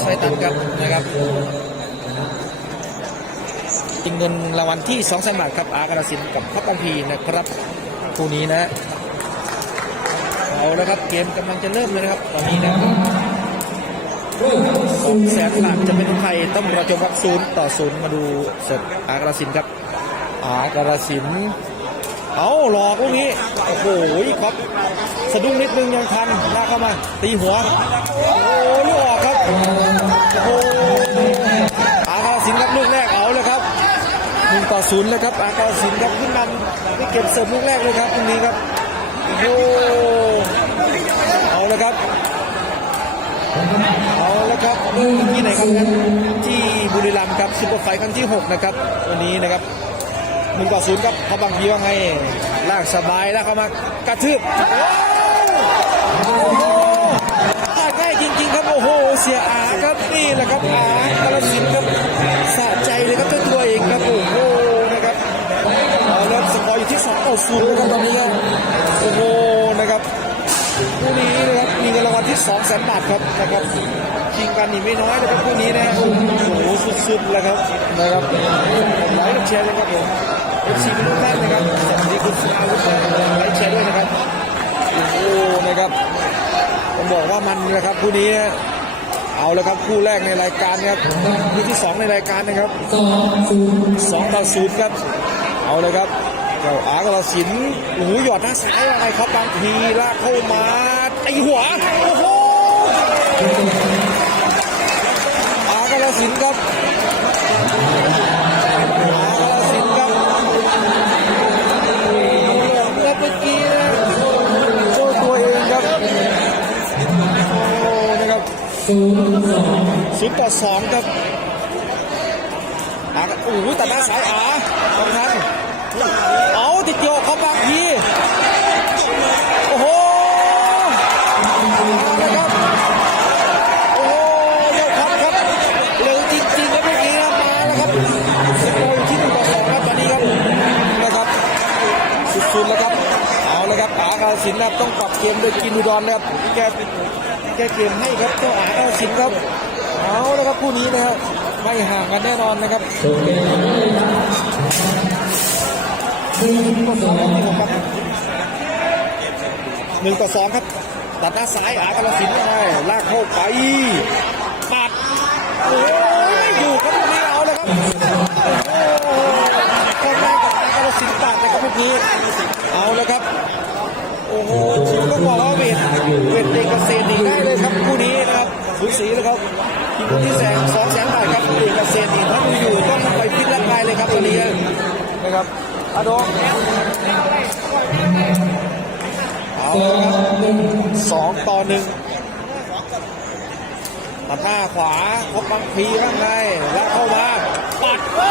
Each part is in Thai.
สไฟตันครับนะครับจริงเงินรางวัลที่2 0 0 0 0บาทครับอากราสินกับพับบางพีนะครับคู่นี้นะเอาแล้วครับเกมกำลังจะเริ่มเลยนะครับตอนนี้นะสองแสนบาทจะเป็นใครต้องรอชมครับศูนย์ต่อศูนย์มาดูเสร็จอากราสินครับอากราสินเอาหลอกลูกนี้โอ้โหครับสะดุ้งนิดนึงยังทันลากเข้ามาตีหัวโอ้โหลูกออกครับ สินครับลูกแรกเอาเลยครับหนึ่งต่อศูนย์เลยครับอากาสินครับขึ้นนำไม่เก็บเสิร์ฟลูกแรกเลยครับตรงนี้ครับโอ้เอาเลยครับเอาละครับที่ไหนครับที่บุรีรัมย์ครับซุปเปอร์ไฟครั้งที่6นะครับวันนี้นะครับหนึ่งต่อศูนย์ครับเขาบางทีว่าไงลากสบายแล้วเข้ามากระทืบ ครับโอ้โหเสียอาครับนี่แหละครับอากาลสินครับสะใจเลยครับเจ้าตัวเองครับโอ้โหนะครับเอาแล้วสกอร์อยู่ที่2ต่อ0นะครับตอนนี้โอ้โหนะครับคู่นี้นะครับมีเงินรางวัลที่2 0 0 0 0 0บาทครับนะครับชิงกันนี่ไม่น้อยนะครับคู่นี้นะโอ้โหสุดๆแล้วครับนะครับไลค์แชร์เลยครับผมเอฟซีทุกท่านนะครับสวัสดีคุณสุอาวุธไลค์แชร์ด้วยนะครับโอ้โหนะครับ ผมบอกว่ามันนะครับคู่นี้เอาแล้วครับคู่แรกในรายการครับคู่ที่สองในรายการนะครับสองต่อศูนย์ครับ เอาเลยครับเจ้าอากรสินธุ์โอ้โหยอดหน้าซ้ายว่าไงครับบางทีลากเข้ามาตีหัวโอ้โหอากรสินธุ์ครับ ศูนย์ต่อสองครับอาโอ้โหตัดหน้าซ้ายอาบางทันเอาติดเกี่ยวเขาบางทีโอ้โหเอาละครับโอ้โหเร็วครับครับเร็วจริงๆครับเมื่อกี้นะมาแล้วครับสกอร์ที่หนึ่งต่อสองครับตอนนี้ครับนะครับสุดๆแล้วครับเอาเลยครับอาคารสินนะครับต้องปรับเกมโดยกินอุดรนะครับแก้ แกเกมให้ครับเจ้าอาคาสินครับเอาแล้วครับคู่นี้นะครับไม่ห่างกันแน่นอนนะครับหนึ่งต่อสองครับตัดหน้าซ้ายอากาลสินธุ์ยังไงลากเข้าไปปัดโอ้ โอ้โหชิต้องบอกว่าเวทเวทเด็กเกษตรดีได้เลยครับคู่นี้นะครับสูสีเลยครับทีมที่แสนสองแสนบาทครับเด็กเกษตรดีถ้าดูอยู่ต้องไปฟิตร่างกายเลยครับตอนนี้นะครับอาโดงเอาครับสองต่อหนึ่งตัดหน้าขวาพบบางพีบ้างไงแล้วเข้ามาปัดโอ้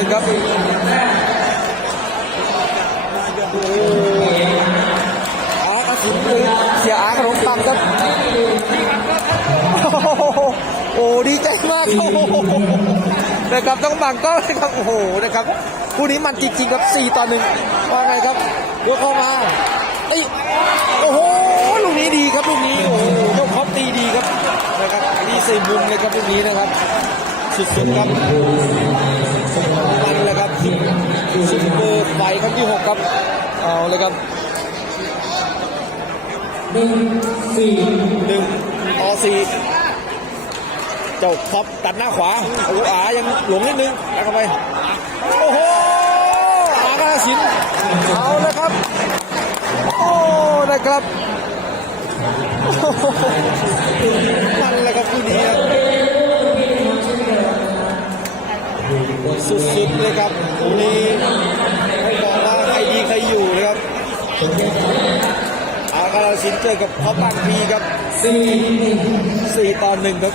นึ่งครับโอ้อาร์ตสินเสียอาร์ขนมตังครับ โอ้โหดีใจมากนะครับต้องบังก็เลยครับ โอ้โหนะครับคู่นี้มันจริงๆครับ4ต่อหนึ่งว่าไงครับยกเข้ามาเอ้ยโอ้โหลูกนี้ดีครับลูกนี้โอ้โหเจ้าท็อปตีดีครับนะครับดีใส่มุมเลยครับลูกนี้นะครับ สุดๆครับ ซุปเปอร์ไฟครั้งที่6ครับ เอาเลยครับหนึ่งสี่หนึ่งอสี่เจ้าท็อปตัดหน้าขวาอ้โหอายังหลงนิดนึงแล้วเข้าไป โอ้โหอาากาสินเอาเลยครับ โอ้นะครับโอ้โหมันเลยครับคู่นี้ สุดๆเลยครับคู่นี้ให้บอกว่าใครดีใครอยู่เลยครับอากาสินเจอกับพอบางพีครับสี่ต่อหนึ่งครับ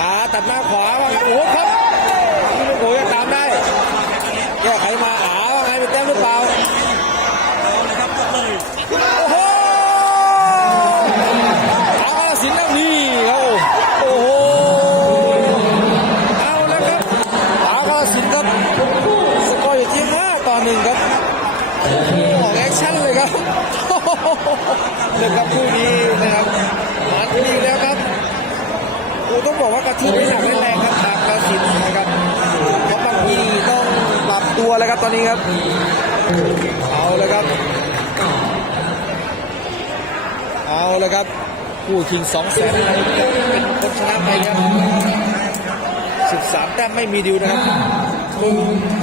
อาตัดหน้าขวาว่างโอ้โหครับนี่โอ้โหยังตามได้ แก้ไขมาอาว่าไงเป็นแต้มหรือเปล่า โอ้โหเอาละสินแล้วนี่ครับโอ้โห เอาแล้วครับเอาละสินครับ สกอร์อยู่ที่ห้าต่อหนึ่งครับออกแอคชั่นเลยครับเลยครับคู่นี้นะครับมันดีแล้วครับโอ้ต้องบอกว่ากระทืบไม่หนักไม่แรงครับทางกระสินนะครับเพราะบางทีต้องปรับตัวแล้วครับตอนนี้ครับเอาเลยครับ เอาเลยครับผู้ชิงสองแสนเป็นคนชนะไปครับสิบสามแต้มไม่มีดิวนะครับ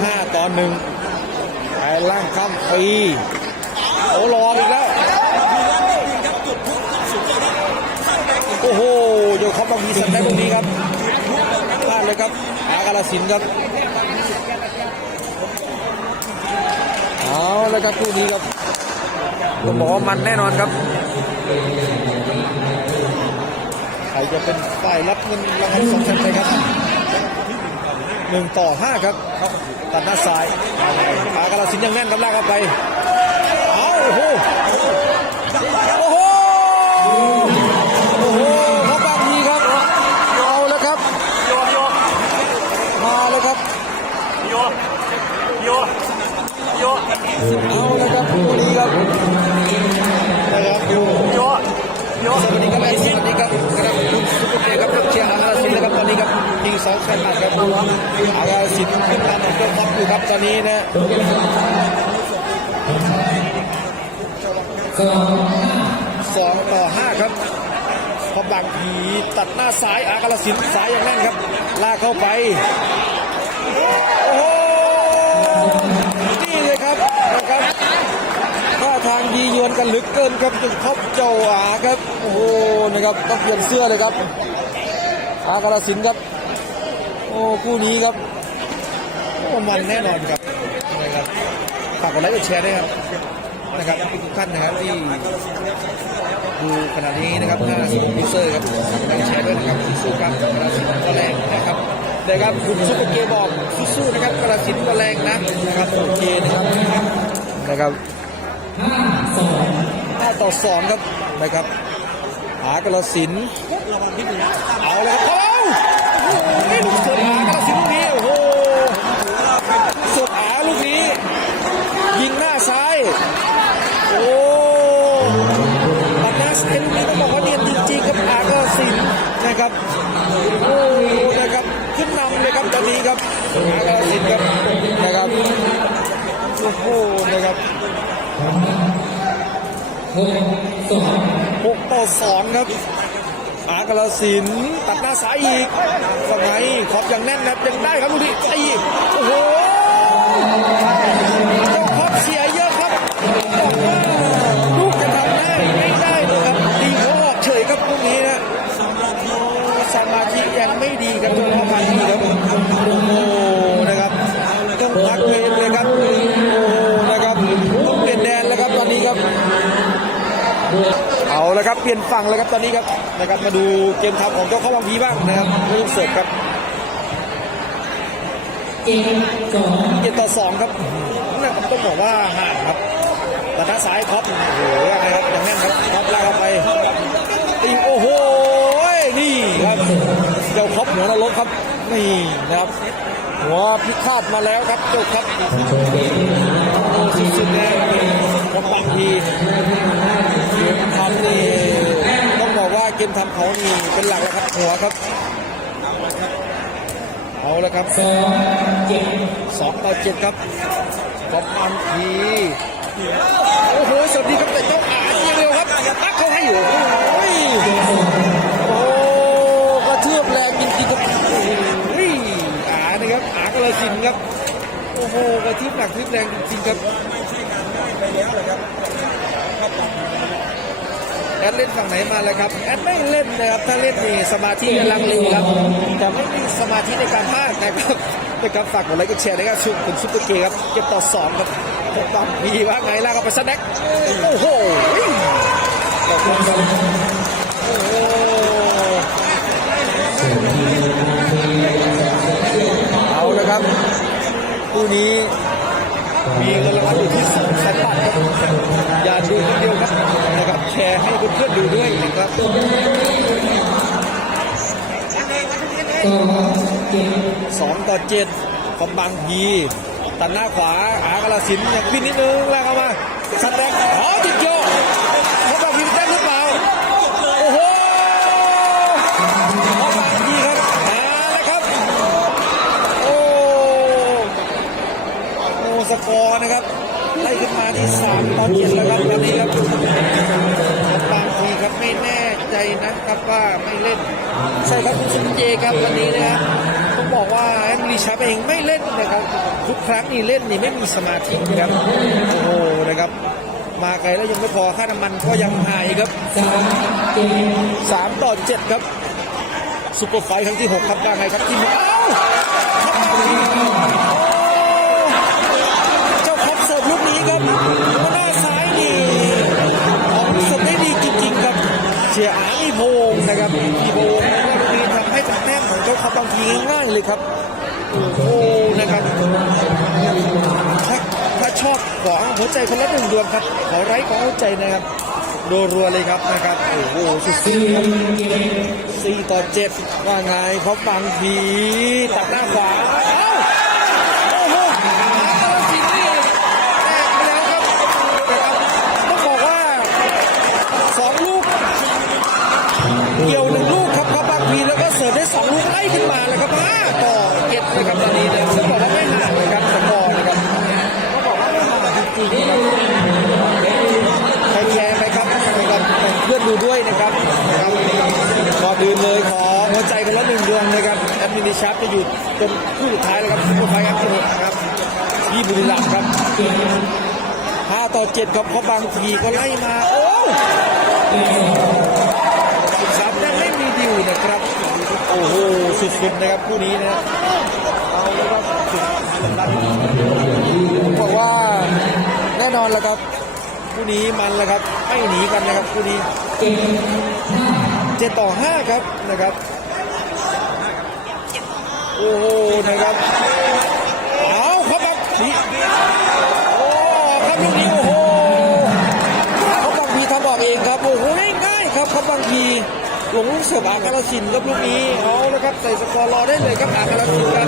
ห้าต่อหนึ่งไอ้ล่างข้ามปีโอ้รออีกแล้ว โยกเขาบางทีสันได้ตรงนี้ครับพลาดเลยครับอากาลสินครับเอาเลยครับคู่นี้ครับต้องบอกว่ามันแน่นอนครับใครจะเป็นฝ่ายรับเงินรางวัลสองแสนไปครับหนึ่งต่อห้าครับตัดหน้าซ้ายอากาลสินยังแน่นครับลากเข้าไปเอาโอ้โห โอ้โห โอ้โหเพราะบางทีครับ เอาแล้วครับ โยโย มาแล้วครับ โยโยโย เอาแล้วครับคู่นี้ครับนะครับอยู่โยโยสวัสดีครับสวัสดีครับนะครับคุณสุภเกียรติครับเชียร์อาราสินนะครับตอนนี้ครับทีสองแสนบาทครับอาราสินขึ้นนำของเจ้าท็อปอยู่ครับตอนนี้นะสองต่อห้าครับพอบางทีตัดหน้าซ้ายอากาลสินซ้ายอย่างแน่นครับลากเข้าไป นกันลึกเกินครับจนครบเจ้าอาครับโอ้โหนะครับต้องเปลี่ยนเสื้อเลยครับอากาสินครับ โอ้คู่นี้ครับมันแน่นอนครับนะครับฝากกดไลค์กดแชร์ด้วยครับนะครับทุกท่านนะครับที่ดูขณะนี้นะครับหน้าสมุดมิเซอร์ครับฝากกดไลค์แชร์ด้วยนะครับสู้ๆครับกระสินก็แรงนะครับนะครับคุณซุปเปอร์เกย์บอกสู้ๆนะครับกระสินก็แรงนะนะครับโอเคนะครับนะครับ ห้าต่อสองครับนะครับหากระสินเอาเลยครับ หกต่อสองครับ อากาลสินตัดหน้าซ้ายอีกว่าไงขอบอย่างแน่นนะยังได้ครับลูกนี้ตีโอ้โหเจ้าครอบเสียเยอะครับ เอาละครับเปลี่ยนฝั่งแล้วครับตอนนี้ครับนะครับมาดูเกมทำของเจ้าเข้าวังพีบ้างนะครับลูกเสิร์ฟครับเกมต่อสองครับนั่นต้องบอกว่าห่างครับแต่ถ้าซ้ายท็อปโอ้โหนะครับอย่างแน่นครับท็อปลากเข้าไปตีโอ้โหนี่ครับเจ้าท็อปหัวนรกครับนี่นะครับหัวพิฆาตมาแล้วครับเจ้าครับ บอกว่าเกมทำเขานี่เป็นหลักแล้วครับหัวครับ เอาละครับสองเจ็ดสองต่อเจ็ดครับขอบมันทีโอ้โหสวัสดีครับแต่เจ้าอาทีเร็วครับตักเขาให้อยู่โอ้ยโอ้กระเทือบแรงจริงๆครับโอ้ยอ่านะครับอ่ากระสินครับโอ้โหกระทิบหนักทิบแรงจริงๆครับแอ ดเล่นฝั่งไหนมาเลยครับแอดไม่เล่นนะครับถ้าเล่นนี่สมาธิลังเลครับแต่ไม่มีสมาธิในการพากนะครับนะครับฝากกดไลค์กดแชร์นะครับชุดคุณซุปเปอร์เกย์ครับเก็บต่อสองครับผมบังพีว่าไงล่ะครับไปสแน็คโอ้โหขอบคุณครับโอ้โหเอาละครับคู่นี้ มีเงินรางวัลอยู่ที่สองแสนบาทครับอย่าดูคนเดียวครับนะครับแชร์ให้เพื่อนๆดูด้วยนะครับสองต่อเจ็ดของบางพีตัดหน้าขวาอากระสินยังพินนิดนึงแล้วเข้ามาชัดแรกอ๋อติดโยกเขาบางพีได้หรือเปล่าโอ้ นะครับไล่ขึ้นมาที่3ต่อ7แล้วครับตอนนี้ครับบางทีครับไม่แน่ใจนะครับว่าไม่เล่นใช่ครับคุณสุนเจครับวันนี้นะครับต้องบอกว่าแอนลีชาร์เองไม่เล่นนะครับ ทุกครั้งนี่เล่นนี่ไม่มีสมาธินะครับโอ้โหนะครับ มาไกลแล้วยังไม่พอค่าน้ำมันก็ยังหายครับ3ต่อ7ครับซุปเปอร์ไฟท์ครั้งที่หกครับว่าไงครับทีมเอ้า เจ้าครบ เสิร์ฟลูกนี้ครับหน้าซ้ายนี่ของสิร์ฟได้ดีจริงๆครับเชียร์อาอีโพงนะครับอีโพงมีทำให้แต้มของเจ้าครบบางทีง่ายๆเลยครับโอ้โหนะครับถ้าถ้าชอบขอหัวใจคนละหนึ่งดวงครับขอไร้ของหัวใจนะครับโดรัวเลยครับนะครับโอ้โหสุดๆครับสี่ต่อเจ็ดว่าไงเพราบางทีตัดหน้าขวา เจ็ดเลยครับตอนนี้นะต้องบอกว่าไม่ห่างเลยครับสกอร์นะครับต้องบอกว่าไม่ห่างจริงๆครับแชร์ไปครับนะครับเพื่อนดูด้วยนะครับครับอนอื่นเลยขอหัวใจกันละหนึ่งดวงนะครับแอดมินิชัพจะอยู่จนคู่สุดท้ายแล้วครับคู่ไฟแอปนะครับที่บุรีรัมย์ครับห้าต่อเจ็ดครับเพราะบางทีก็ไล่มาโอ้ ยังไม่มีดิวนะครับโอ้โหสุดๆนะครับคู่นี้นะเอาแล้วครับสุดผมบอกว่าแน่นอนแล้วครับคู่นี้มันแล้วครับไม่หนีกันนะครับคู่นี้เจ็ดต่อห้าครับนะครับโอ้โหนะครับ ลงลูกเสืออากาลสินครับลูกนี้เอาละครับใส่สกอร์รอได้เลยครับอากาลสินครับ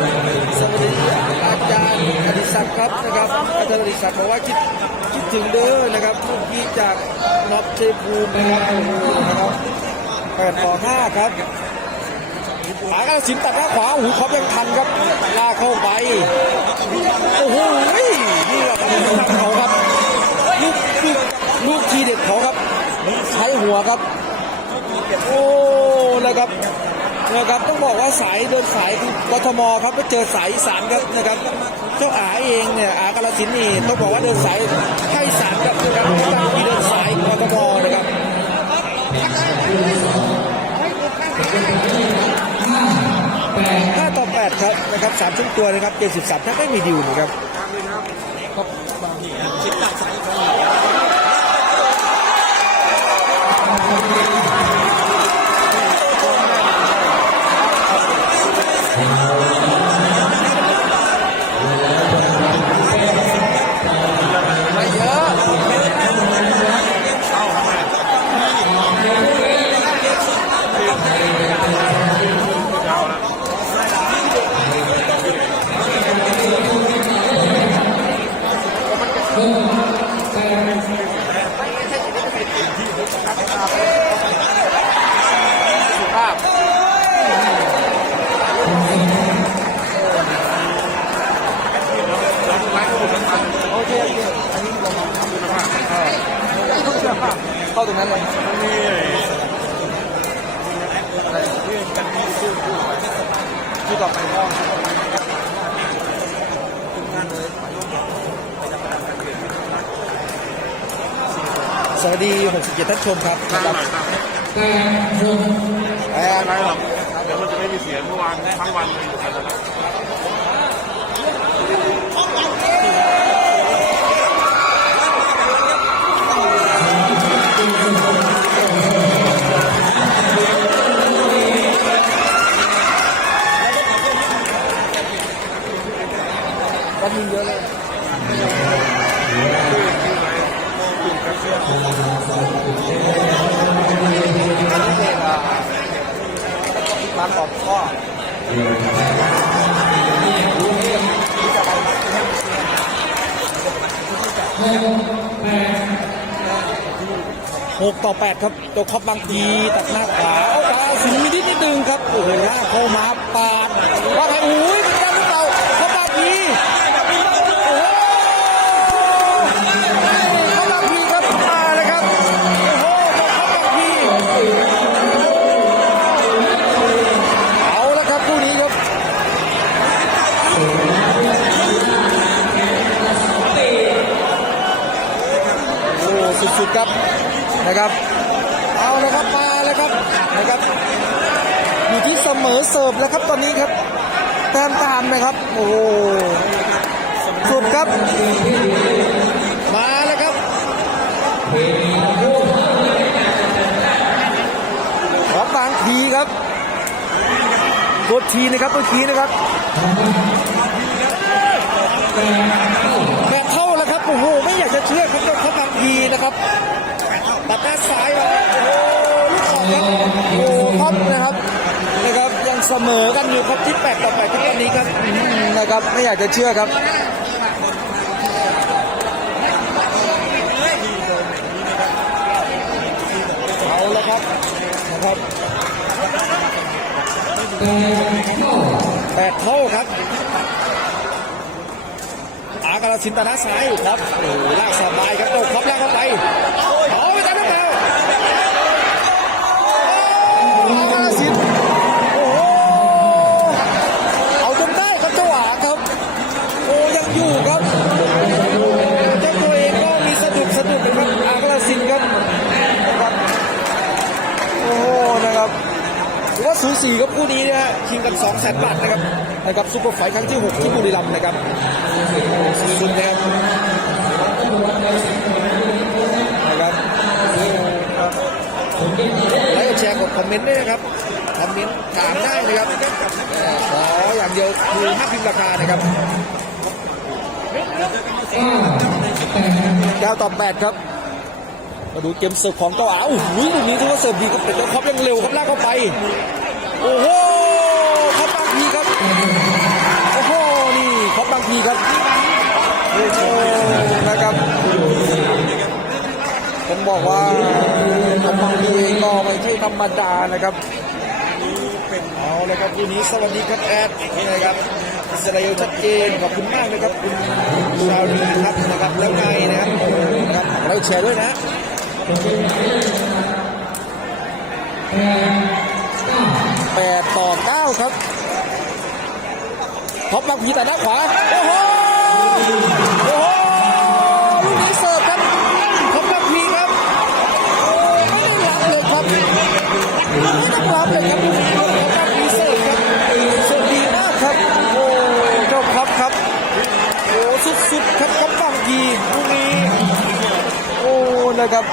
สวัสดีอาจารย์อดิศักดิ์ครับนะครับอาจารย์อดิศักดิ์บอกว่าคิดคิดถึงเด้อนะครับลูกพี่จากน็อตเชภูมินะครับนะครับแปดต่อห้าครับหาการสินตัดหน้าขวาโอ้โหเขายังทันครับลากเข้าไปโอ้โหนี่แหละครับเขาครับลูกลูกลูกทีเด็ดเขาครับใช้หัวครับ โอ้นะครับนะครับต้องบอกว่าสายเดินสายกทมครับไปเจอสายอีสานครับนะครับเจ้าอาเองเนี่ยอากาลสินนี่ต้องบอกว่าเดินสายภาคอีสานครับนะครับบางที่เดินสายกทมนะครับ5ต่อ8ครับนะครับ3ช่วตัวนะครับเกม13ถ้าไม่มีดิวนะครับ สวัสดี 67 ท่านชมครับนะครับแอนอะไรหรอกเดี๋ยวมันจะไม่มีเสียงเมื่อวานทั้งวันเลยอยู่กันแล้วก็ หกต่อแปดครับ ตัวคอบบางทีตัดหน้าขวาเอาตาสูงนิดนิดนึงครับ โอ้โหลากเข้ามาปา นะครับเอาเลยครับมาแล้วครับนะครับอยู่ที่เสมอเสิร์ฟแล้วครับตอนนี้ครับแต้มตามนะครับโอ้โหสุดครับ มาแล้วครับของบางทีครับกดทีนะครับเมื่อกี้นะครับแบบเท่าแล้วครับโอ้โหไม่อยากจะเชื่อครับเจ้าขาบางทีนะครับ ตัดหน้าซ้ายมาโอ้โหลูกสองครับโอ้ครับนะครับนะครับยังเสมอกันอยู่ครับที่แปดต่อแปดครับตอนนี้ครับอืมนะครับไม่อยากจะเชื่อครับเอาแล้วครับนะครับแปดเท่าครับอากาลสินตนาซ้ายครับโอ้โหลากสบายครับโอ้ครับลากเข้าไป สูสีครับคู่นี้นะฮะชิงกัน2 0 0 0 0 0บาทนะครับนะครับซุปเปอร์ไฟท์ครั้งที่6ที่บุรีรัมย์นะครับสุดนะครับนะครับไลค์กดแชร์กดคอมเมนต์ด้วยนะครับคอมเมนต์ถามได้นะครับขออย่างเดียวคือห้าพิมพ์ราคานะครับเก้าต่อแปดครับมาดูเกมเสิร์ฟของเต้าอาโอ้โหลูกนี้ถือว่าเสิร์ฟดีครับแต่เจ้าครอปยังเร็วครับลากเข้าไป โอ้โหครอปบางทีครับ โอ้โห นี่ครอปบางทีครับโอ้โหนะครับ ผมบอกว่าครอปบางทีเองก็ไม่ใช่ธรรมดานะครับเป็นอาเลยครับวันนี้สวัสดีครับแอดนะครับอิสราเอลชัดเจนขอบคุณมากนะครับคุณชาวดีครับนะครับแล้วไงนะครับโอ้โหนะครับไลค์แชร์ด้วยนะ แปดต่อเก้าครับท็อปบางพีแต่หน้านขวา โอ้โห โอ้โห ลูกนี้เสิร์ฟครับท็อปบางพีครับ โอ้ไม่ได้รับเลยครับไม่ต้องรับเลยครับลูกนี้ท็อปบางพีเสิร์ฟครับเสิร์ฟดีมากครับ โอ้เจ้าครับครับ โอ้สุดๆครับท็อปบางพีลูกนี้ โอ้นะครับ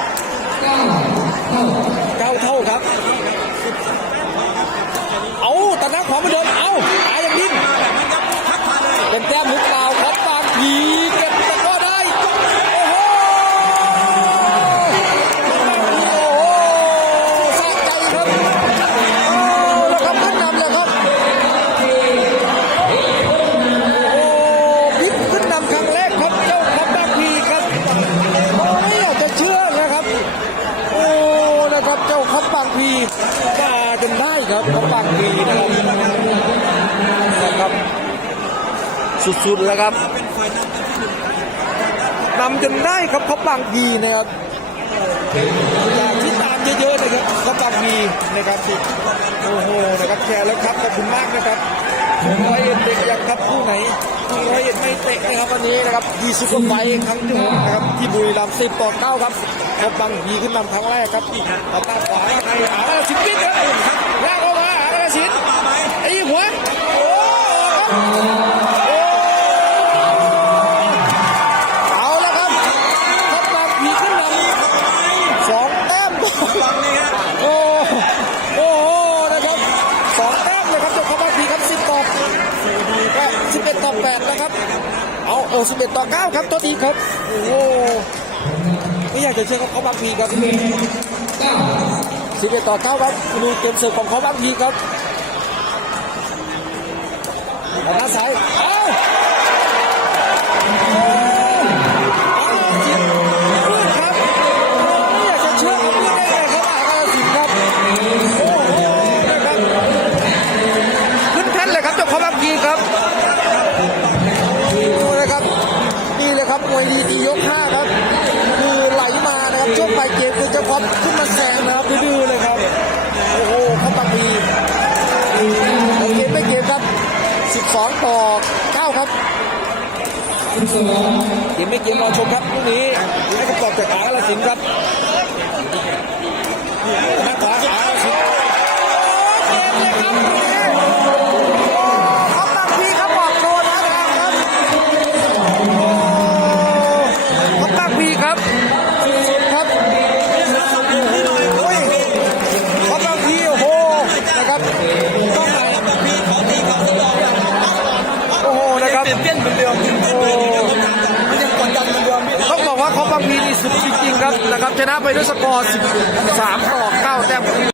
เก้าเท่าครับ เอาตัดหน้าขวามาเดินเอาตายอย่างดินเป็น สุดๆแล้วครับนำจนได้ครับครับบางพีนะครับอยากที่ตามเยอะๆนะครับครับบางพีนะครับโอ้โหนะครับแชร์แล้วครับขอบคุณมากนะครับร้อยเอ็ดเตะยังครับคู่ไหนคู่ร้อยเอ็ดไม่เตะนะครับวันนี้นะครับดีซุปเปอร์ไฟครั้งที่หกนะครับที่บุรีรัมย์สิบต่อเก้าครับพบบางพีขึ้นนำครั้งแรกครับเอาตาขวาให้หาแล้วสิบปิดเลยลากเข้ามาหาแล้วสิไอ้หัวโอ้ อาเออสิบเอ็ดต่อเก้าครับตัวดีครับ โอ้โหไม่อยากจะเชื่อเขาบางพีครับสิบเอ็ดต่อเก้าครับดูเกมเสิร์ฟของเขาบางพีครับออกหน้าซ้าย อเจ้าของขึ้นมาแซงนะครับดื้อๆเลยครับ โอ้โหเขาบังกีแล้วเกมไม่เกมครับ 12 ต่อ 9 ครับเกมไม่เกมรอชมครับพรุ่งนี้ให้คำตอบจากอ่างกาฬสินธุ์ครับ ชนะไปด้วยสกอร์13ต่อ9แต้ม